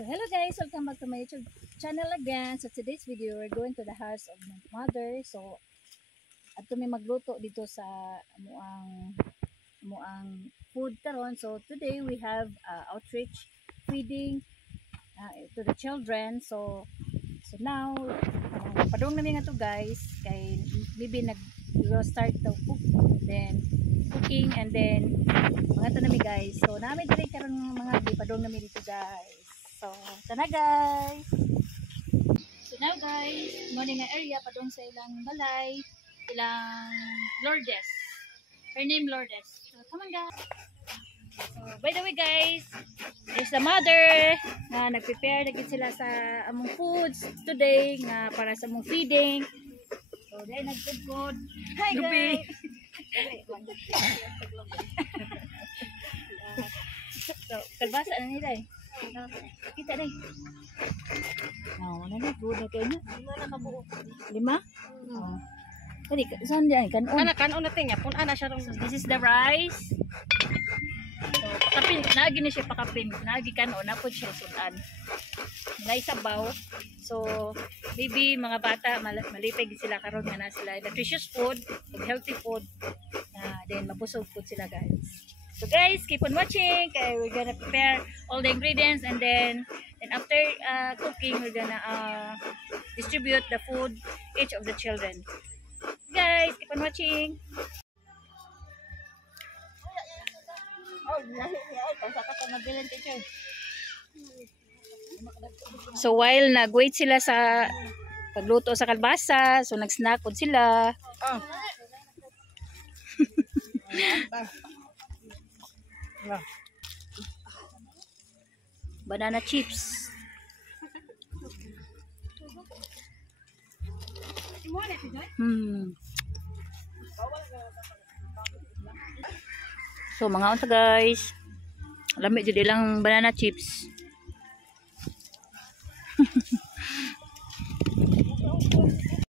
So hello guys, welcome back to my YouTube channel again. So today's video, we're going to the house of my mother. So ato may magluto dito sa amuang food karon. So today we have outreach feeding to the children. So now padung namin nga to guys kay maybe nag-start to cook, then cooking, and then mga to namin guys. So namin diri karon mga padung namin dito guys. So, sana guys. So now guys, morning na area padung sa ilang balay, ilang Lourdes. Her name Lourdes. So come on guys. So by the way guys, there's the mother na nag-prepare na sila sa among foods today nga para sa among feeding. So dahil nag-good. Hi guys. So kalbasa na nila eh. Kita deh. Nah, mana ni dua kayaknya. 5 na kabuo. 5? Oh. Tadi saan diyan kan? Kanon natin niya, pun ana siya rong. This is the rice. So, pakapin, naagi ni siya pakapin. Naagi kanon na po siya sudan. Ngay sabaw. So, maybe mga bata malipay sila karon nga na sila nutritious food, healthy food. Then mabusog food sila guys. So guys, keep on watching. Okay, we're gonna prepare all the ingredients, and then after cooking, we're gonna distribute the food each of the children. Guys, keep on watching. So while nag-wait sila sa pagluto sa kalbasa, so nag-snack po sila. Banana chips. So mga unta guys, lamig jud lang banana chips.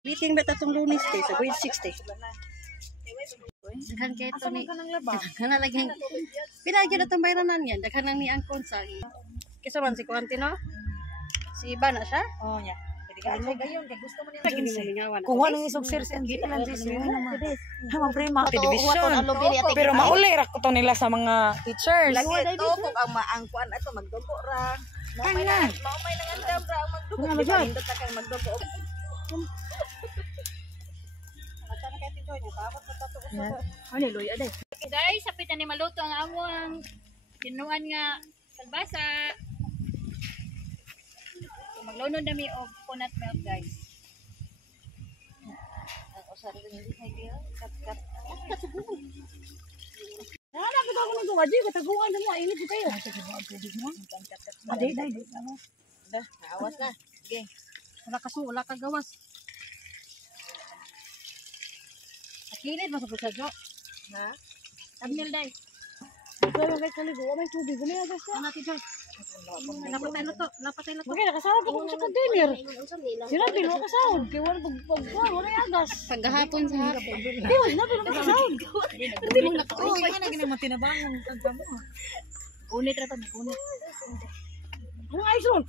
Meeting ba tatong Lunes day sa grade 60? Daghan kay ito ni kana laging pinagyo na tong bayranan yan, daghan nang ni angkon sa kisa man si Quantino, si Iba na siya. Oh nya. Pwede gayon kay gusto mo niya. Kung ano isog sir sa gita lang si naman. Ha prima television. Pero maulay ra ko to nila sa mga teachers. Lagi ito kung ang maangkuan ato magdugo ra. Maumay lang andam ra magdugo. Pindot ta kay magdugo. Ano loy aday. Okay guys, sapit na ni maluto ang among tinuan nga kalbasa. So maglunod nami og coconut milk guys. Ako sa rin hindi kayo kat. Nana ko daw ni gawa di kataguan mo init ko kayo. Aday. Dah, awas na. Sige. Wala ka gawas. Kilit masuk sa jo. Ha? Amnil dai. Ikaw may kaligo, may tubig, may agas na. Ano tito? Napatay na to. Okay, nakasahod ako sa container. Sila bilo kasahod. Kaya wala agas. Paghapon sa harap. Di wala na nakasahod. Hindi mo nakatuwa. Kaya na ginang matinabang ang tagpa mo. Gunit ra to, gunit. Ano ay son?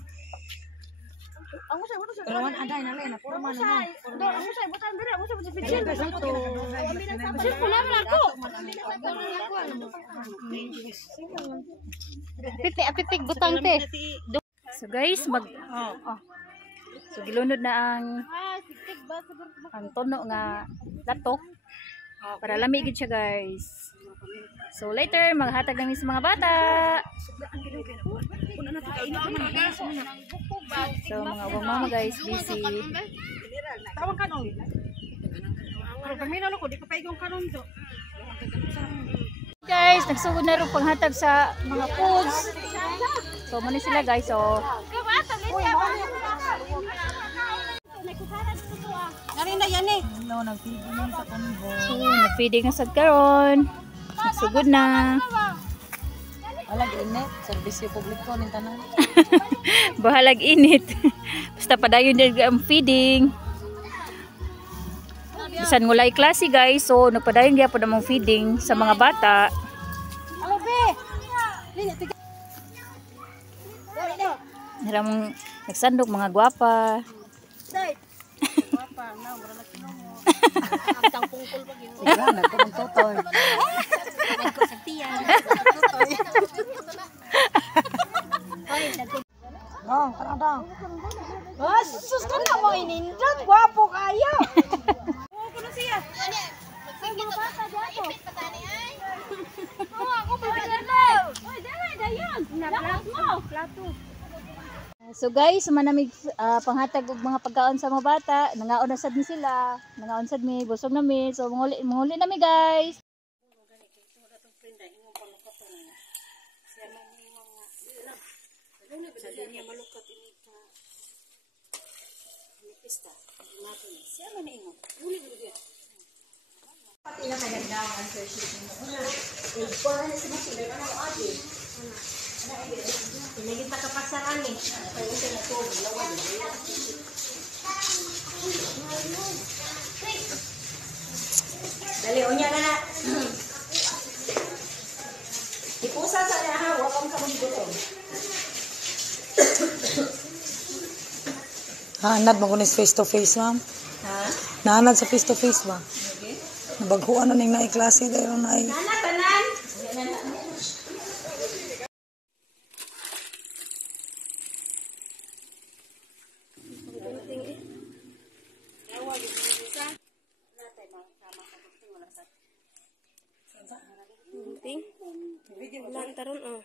Ang usay pero man aday na lay na puro man mo. Ang usay butan dire, ang usay butan pidjin. Sir pula man ako. Pitik butang te. So guys, So gilunod na ang tono nga latok para lamig siya guys. So later maghatag namin sa mga bata. So mga mama guys busy. Tawag kanon. Pero pamilya ko di ko paigong kanon to. Guys, nagsugod na rin panghatag sa mga foods. So muna sila guys. So narinda yan eh. No, nagfeeding sa konbo. So nagfeeding na sa karon. Nagsugod na. Alag init, serbisyo publiko ning tanan. Bahalag init. Basta padayon din ang feeding. Bisan ngulay klase guys, so nagpadayon gyapon ang feeding sa mga bata. sila mong nagsandok mga gwapa. Day. Papa, na wala na kinungo. Ang tang pungkol pag yun. Wala na ko ng totoy. Ko sa tiyan. Hoy, Dong, tara dong. sus ka na mo inindot, gwapo kayo. Oo, kuno siya. Ay, mga bata dito. Oo, ako pa na. Oy, dala dayon. Lahat mo. Plato. So guys, manamig panghatag og mga pagkaon sa mga bata. Nangaon na sad ni sila. Nangaon sad mi, busog na mi. So manguli na mi guys. Pinagita ka pasaran eh. Dali, unya na na. Ipusa sa niya ha, wakam ka mong gutom. Naanad mo ko ni face to face, ma'am. Ha? Naanad sa face to face ba? Okay. Nabaghuan na ning naay klase dahil na ay. Nana, tanan. Wala taron oh.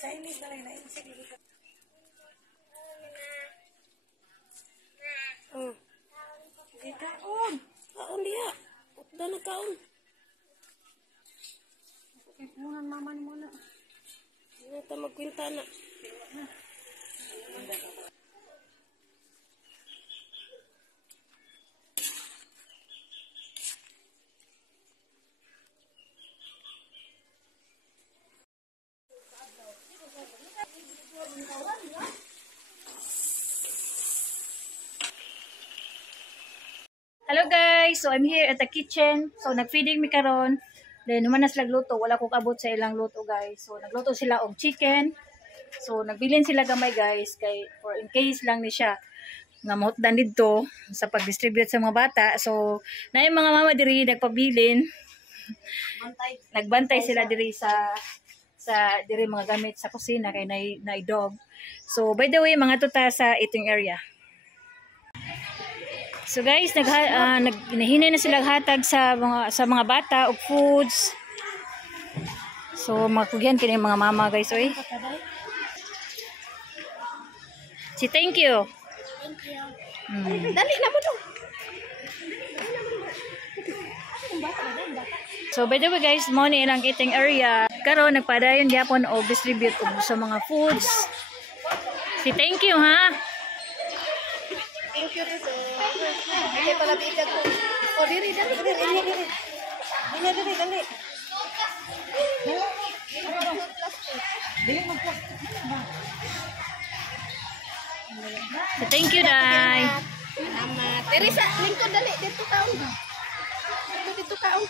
Chinese na lang na insect. Oh. Di kaon. Kaon dia. Udah na kaon. Okay, muna mama ni muna. Hindi ta magkwenta na. Hello guys, so I'm here at the kitchen. So nagfeeding mi karon. Then human na sila luto, wala ko kabot sa ilang luto guys. So nagluto sila og chicken. So nagbilin sila gamay guys kay for in case lang ni siya nga mahutdan didto sa pag-distribute sa mga bata. So na yung mga mama diri nagpabilin. Nagbantay sila diri sa diri mga gamit sa kusina kay na dog. So by the way, mga tuta sa eating area. So guys, nahinay na sila hatag sa mga bata og foods. So makugyan kini mga mama guys oy. Si thank you. Thank you. Dali na mo to. So by the way guys, mo ni ilang eating area. Karon nagpadayon gyapon og distribute og sa mga foods. Si thank you ha. Thank you rin. Hindi pala bigat ko. O, diri. Dali. Si thank you Day. Salamat. Teresa, lingkod dali. Dito kaon.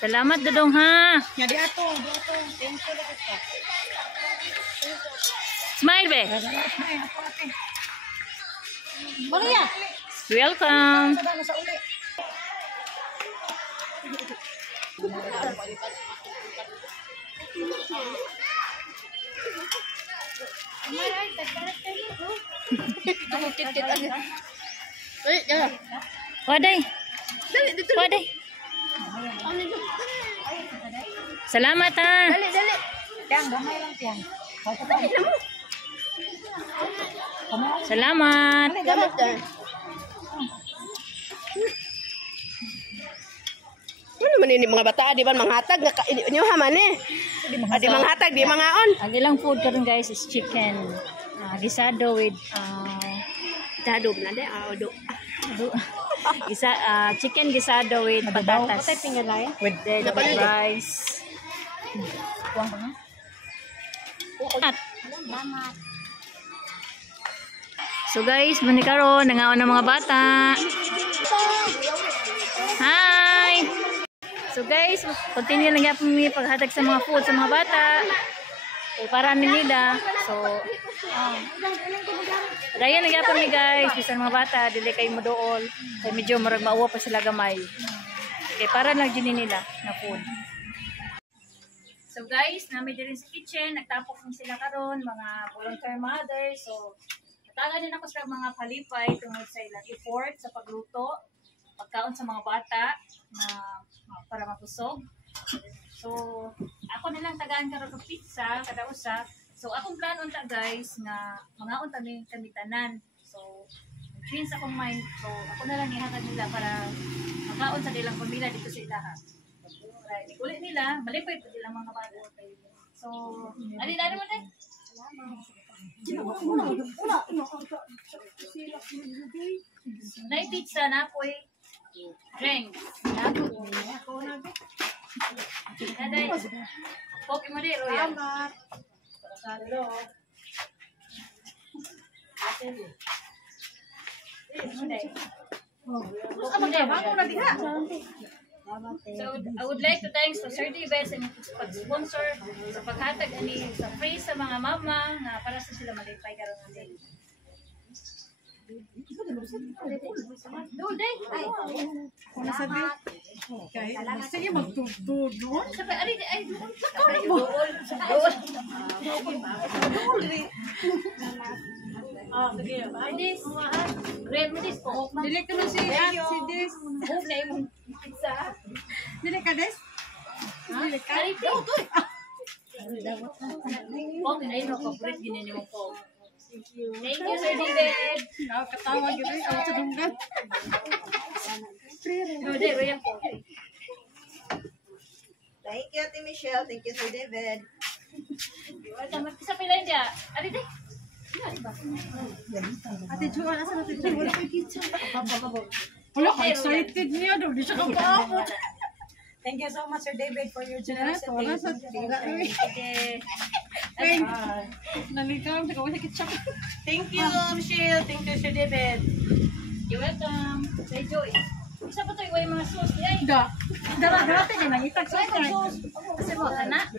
Salamat dodong ha. Nga di ato. Thank you lang ka. Smile be. Maria. Welcome. Waday. Waday. Salamat ha. Dali. Tiang, gamay lang tiang. Salamat. Gamat ka. Ano man ini mga bata, di ba manghatag inyo ha man eh. Di manghatag, di mangaon. Ang ilang food karon guys is chicken. Gisado with Dadog na de, odo. chicken gisado with patatas. Patay pingalay. With the rice. Kuwang ba nga? Salamat. So guys, mani karon nangaon ng mga bata. Hi. So guys, continue lang yapon mi paghatag sa mga food sa mga bata. So, para nila. So, dayan lang yapon mi guys, bisan mga bata dili kay modool. Kay medyo murag mauwa pa sila gamay. Okay, para lang din nila na food. So guys, nami din sa kitchen, nagtapok din sila karon mga volunteer mothers. So, nataga din ako sa mga palipay tungod sa ilang effort sa pagluto, pagkaon sa mga bata na para mabusog. So, ako nilang tagaan karon og pizza kada usa. So, akong plan unta guys nga mga unta kami tanan. So, change akong mind. So, ako na lang ihatag nila para makaon sa ilang pamilya dito sa ilaha. Right. Ulit nila, malipay pa silang mga bata. So, ali-ali mo din. Nay pizza na po drink. Aday. Poke mo din, Royal. So, I would like to thanks to Sir David sa pag-sponsor sa paghatag ani sa free sa mga mama na para sa sila malipay karon nga day. Day. Ay. Ano sabi? Okay. Sige, magtutudon. Sabi, ari, ay, This, grab mo this po. Dili ka na si Des. Move na yung pizza. Dili ka Des? Dili ka? Ari, Pog, ayun mo, corporate ginin mo po. Thank you, Sir David. Nakakatawa gito. Awat sa dunggan. No, day, Royal po. Thank you, Ate Michelle. Thank you, Sir David. Isa pila niya. Ari, day. Ate Jo, nasa natin Jo? Wala kay kitchen. Wala ka excited niya daw. Di siya kapapot. Thank you so much, Sir David, for your generosity. Wala sa tira. Okay. Naligaw. Nagawa sa kitchen. Thank you, Michelle. Thank you, Sir David. You're welcome. Say Joy. Isa pa ito yung mga sauce niya. Dara tayo na. Itag sa ito. Kasi mo, anak.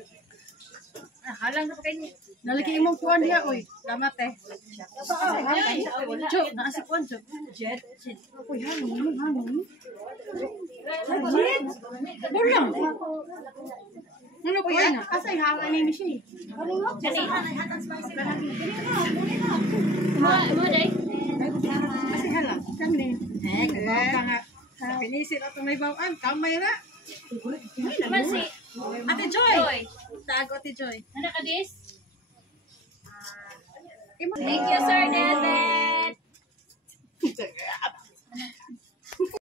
Halang na pa kayo. Nalaki imong kuwan niya. Uy, lamat eh. Wala. Jo, naasip kuwan Jo. Jet. Uy, hangin. Bulang. Ano ko yan? Asay hawa ni Michelle. Mo, day. Kasi hala. Kani. Pinisit ato may bawaan. Kamay na. Naman si Ate Joy. Joy. Tago Ate Joy. Anak ka dis? Thank you, Sir David.